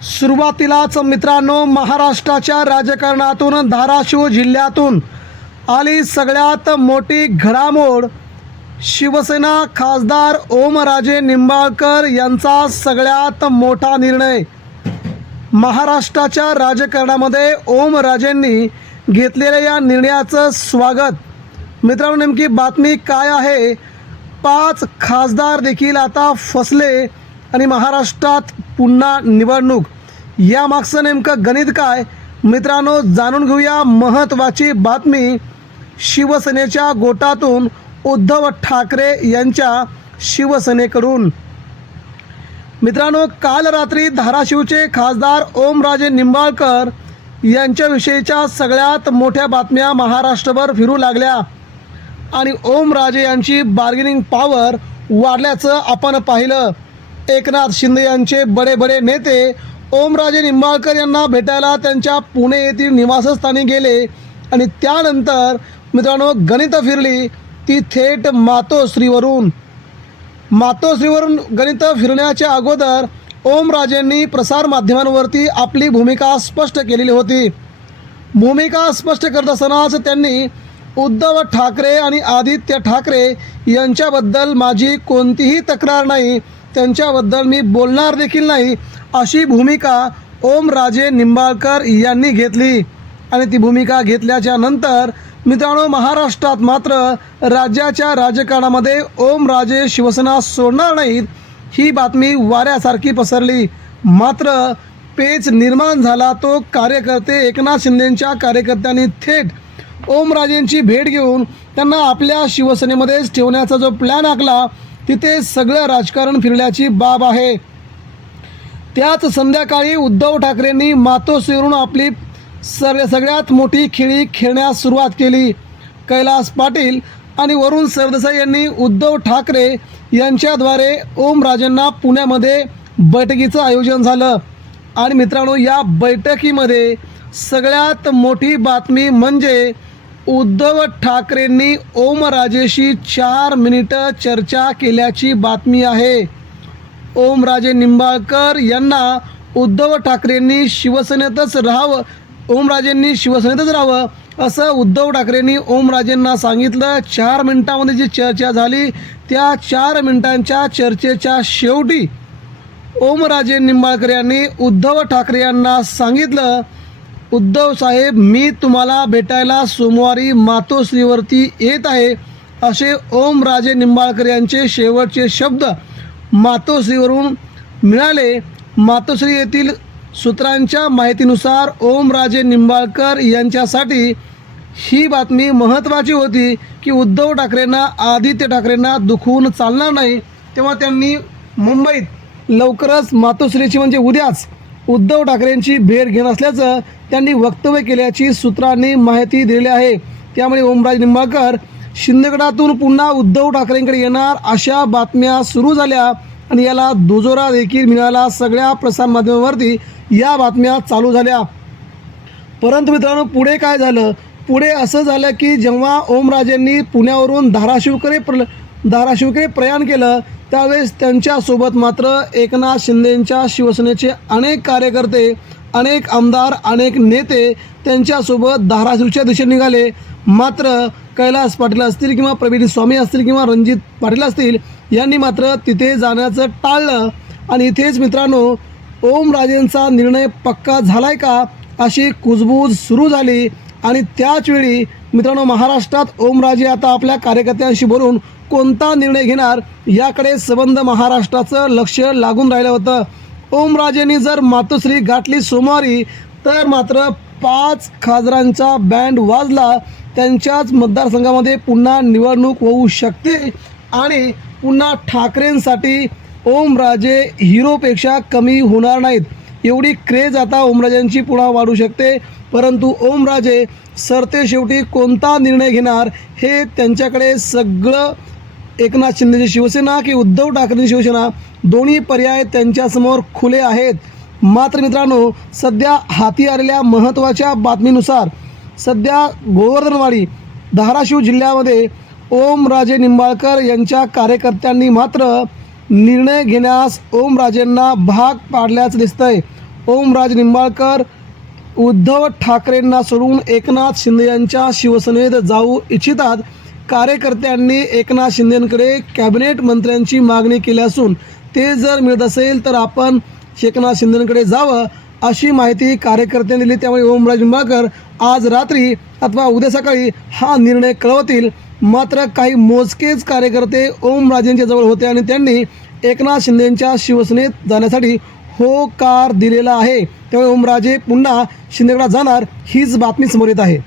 सुरुवातीलाच मित्रांनो, महाराष्ट्राच्या राजकारणातून धाराशिव जिल्ह्यातून आली सगळ्यात मोठी घडामोड. शिवसेना खासदार ओमराजे निंबाळकर यांचा सगळ्यात मोठा निर्णय. महाराष्ट्राच्या राजकारणामध्ये ओमराजेंनी घेतलेल्या या निर्णयाचं स्वागत. मित्रांनो, नेमकी बातमी काय आहे? 5 खासदार देखील आता फसले आणि महाराष्ट्रात पुन्हा निवडणूक. यामागचं नेमकं गणित काय मित्रांनो, जाणून घेऊया. महत्त्वाची बातमी शिवसेनेच्या गोटातून उद्धव ठाकरे यांच्या शिवसेनेकडून. मित्रांनो, काल रात्री धाराशिवचे खासदार ओमराजे निंबाळकर यांच्याविषयीच्या सगळ्यात मोठ्या बातम्या महाराष्ट्रभर फिरू लागल्या आणि ओमराजे यांची बार्गेनिंग पॉवर वाढल्याचं आपण पाहिलं. एकनाथ शिंदे यांचे बडे नेते ओमराजे निंबाळकर यांना भेटायला त्यांच्या पुणे येथील निवासस्थानी गेले आणि त्यानंतर मित्रांनो गणित फिरली ती थेट मातोश्रीवरून. गणित फिरण्याच्या अगोदर ओमराजेंनी प्रसारमाध्यमांवरती आपली भूमिका स्पष्ट केलेली होती. भूमिका स्पष्ट करत असतानाच त्यांनी उद्धव ठाकरे आणि आदित्य ठाकरे यांच्याबद्दल माझी कोणतीही तक्रार नाही, त्यांच्याबद्दल मी बोलणार देखील नाही, अशी भूमिका ओमराजे निंबाळकर यांनी घेतली. आणि ती भूमिका घेतल्याच्या नंतर मित्रांनो, महाराष्ट्रात मात्र राज्याच्या राजकारणामध्ये ओमराजे शिवसेना सोडणार नाहीत ही बातमी वाऱ्यासारखी पसरली. मात्र पेच निर्माण झाला तो कार्यकर्ते एकनाथ शिंदेंच्या कार्यकर्त्यांनी थेट ओमराजेंची भेट घेऊन त्यांना आपल्या शिवसेनेमध्येच ठेवण्याचा जो प्लॅन आखला, तिथे सगळं राजकारण फिरल्याची बाब आहे. त्याच संध्याकाळी उद्धव ठाकरेंनी मातोश्रीवरून आपली सगळ्यात मोठी खेळी खेळण्यास सुरुवात केली. कैलास पाटील आणि वरुण सरदेसाई यांनी उद्धव ठाकरे यांच्याद्वारे ओमराजेंना पुण्यामध्ये बैठकीचं आयोजन झालं. आणि मित्रांनो, या बैठकीमध्ये सगळ्यात मोठी बातमी म्हणजे उद्धव ठाकरेंनी ओमराजेशी 4 मिनिटं चर्चा केल्याची बातमी आहे. ओमराजे निंबाळकर यांना उद्धव ठाकरेंनी शिवसेनेतच राहावं, ओमराजेंनी शिवसेनेतच राहावं असं उद्धव ठाकरेंनी ओमराजेंना सांगितलं. 4 मिनिटांमध्ये जी चर्चा झाली त्या 4 मिनिटांच्या चर्चेच्या शेवटी ओमराजे निंबाळकर यांनी उद्धव ठाकरे यांना सांगितलं, उद्धव साहेब, मी तुम्हाला भेटायला सोमवारी मातोश्रीवरती येत आहे, असे ओमराजे निंबाळकर यांचे शेवटचे शब्द मातोश्रीवरून मिळाले. मातोश्री येथील सूत्रांच्या माहितीनुसार ओमराजे निंबाळकर यांच्यासाठी ही बातमी महत्त्वाची होती की उद्धव ठाकरेंना, आदित्य ठाकरेंना दुखवून चालणार नाही. तेव्हा त्यांनी मुंबईत लवकरच मातोश्रीची म्हणजे उद्याच उद्धव ठाकरेंची भेट घेणार असल्याचं त्यांनी वक्तव्य केल्याची सूत्रांनी माहिती दिली आहे. त्यामुळे ओमराजे निंबाळकर शिंदेगडातून पुन्हा उद्धव ठाकरेंकडे येणार अशा बातम्या सुरू झाल्या आणि याला दुजोरा देखील मिळाला. सगळ्या प्रसारमाध्यमांवरती या बातम्या चालू झाल्या. परंतु मित्रांनो, पुढे काय झालं? पुढे असं झालं की जेव्हा ओमराजेंनी पुण्यावरून धाराशिवकडे प्रयाण केलं त्यावेळेस त्यांच्यासोबत मात्र एकनाथ शिंदेंच्या शिवसेनेचे अनेक कार्यकर्ते, अनेक आमदार, अनेक नेते त्यांच्यासोबत धाराशिवच्या दिशेने निघाले. मात्र कैलास पाटील असतील किंवा प्रवीण स्वामी असतील किंवा रणजित पाटील असतील यांनी मात्र तिथे जाण्याचं टाळलं. आणि इथेच मित्रांनो, ओमराजेंचा निर्णय पक्का झालाय का अशी कुजबूज सुरू झाली. आणि त्याचवेळी मित्रांनो, महाराष्ट्रात ओमराजे आता आपल्या कार्यकर्त्यांशी बोलून कोणता निर्णय घेणार याकडे संबंध महाराष्ट्राचं लक्ष लागून राहिलं होतं. ओमराजेंनी जर मातोश्री गाठली सोमवारी तर मात्र 5 खासदारांचा बँड वाजला. त्यांच्याच मतदारसंघामध्ये पुन्हा निवडणूक होऊ शकते आणि पुन्हा ठाकरेंसाठी ओमराजे हिरोपेक्षा कमी होणार नाहीत. एवढी क्रेज आता ओमराजेंची पुन्हा वाढू शकते. परंतु ओमराजे सरते शेवटी कोणता निर्णय घेणार हे त्यांच्याकडे सगळं, एकनाथ शिंदेची शिवसेना की उद्धव ठाकरेंची शिवसेना, दोन्ही पर्याय त्यांच्यासमोर खुले आहेत. मात्र मित्रांनो, सध्या हाती आलेल्या महत्त्वाच्या बातमीनुसार सध्या गोवर्धनवाडी धाराशिव जिल्ह्यामध्ये ओमराजे निंबाळकर यांच्या कार्यकर्त्यांनी मात्र निर्णय घेण्यास ओमराजेंना भाग पाडल्याचं दिसतंय. ओमराजे निंबाळकर उद्धव ठाकरेंना सोडून एकनाथ शिंदे यांच्या शिवसेनेत जाऊ इच्छितात. कार्यकर्त्यांनी एकनाथ शिंदेंकडे कॅबिनेट मंत्र्यांची मागणी केली असून ते जर मिळत असेल तर आपण एकनाथ शिंदेंकडे जावं अशी माहिती कार्यकर्त्यांनी दिली. त्यामुळे ओमराजे निंबाळकर आज रात्री अथवा उद्या सकाळी हा निर्णय कळवतील. मात्र काही मोजकेच कार्यकर्ते ओमराजेंच्या जवळ होते आणि त्यांनी एकनाथ शिंदेंच्या शिवसेनेत जाण्यासाठी होकार दिलेला आहे. त्यामुळे ओमराजे पुन्हा शिंदेगडात जाणार हीच बातमी समोर येत आहे.